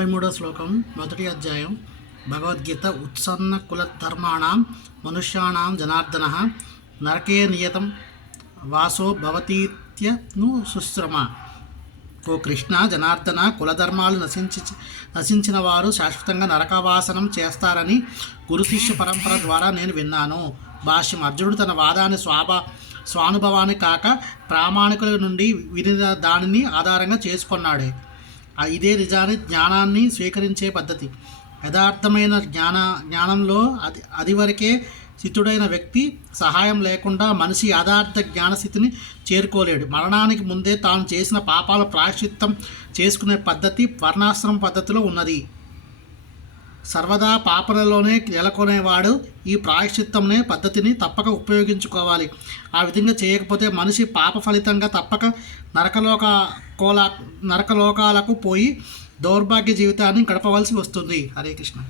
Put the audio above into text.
నలభై మూడో శ్లోకం మొదటి అధ్యాయం భగవద్గీత ఉత్సన్న కుల ధర్మాణం మనుష్యాణం జనార్దన నరకే నియతం వాసో భవతీత్యను సుశ్రమ. ఓ కృష్ణ జనార్దన కులధర్మాలు నశించి నశించిన వారు శాశ్వతంగా నరకవాసనం చేస్తారని గురు శిష్య పరంపర ద్వారా నేను విన్నాను. భాష్యం అర్జునుడు తన వాదాన్ని స్వాభ స్వానుభవాన్ని కాక ప్రామాణికుల నుండి వినిన దానిని ఆధారంగా చేసుకున్నాడే. ఇదే నిజాన్ని జ్ఞానాన్ని స్వీకరించే పద్ధతి. యథార్థమైన జ్ఞాన జ్ఞానంలో అది అది వరకే స్థితుడైన వ్యక్తి సహాయం లేకుండా మనిషి యథార్థ జ్ఞానస్థితిని చేరుకోలేడు. మరణానికి ముందే తాను చేసిన పాపాల ప్రాయశ్చిత్తం చేసుకునే పద్ధతి వర్ణాశ్రమ పద్ధతిలో ఉన్నది. సర్వదా పాపనలోనే నెలకొనేవాడు ఈ ప్రాయశ్చిత్తంనే పద్ధతిని తప్పక ఉపయోగించుకోవాలి. ఆ విధంగా చేయకపోతే మనిషి పాప ఫలితంగా తప్పక నరకలోక కోలా నరకలోకాలకు పోయి దౌర్భాగ్య జీవితాన్ని గడపవలసి వస్తుంది. హరే కృష్ణ.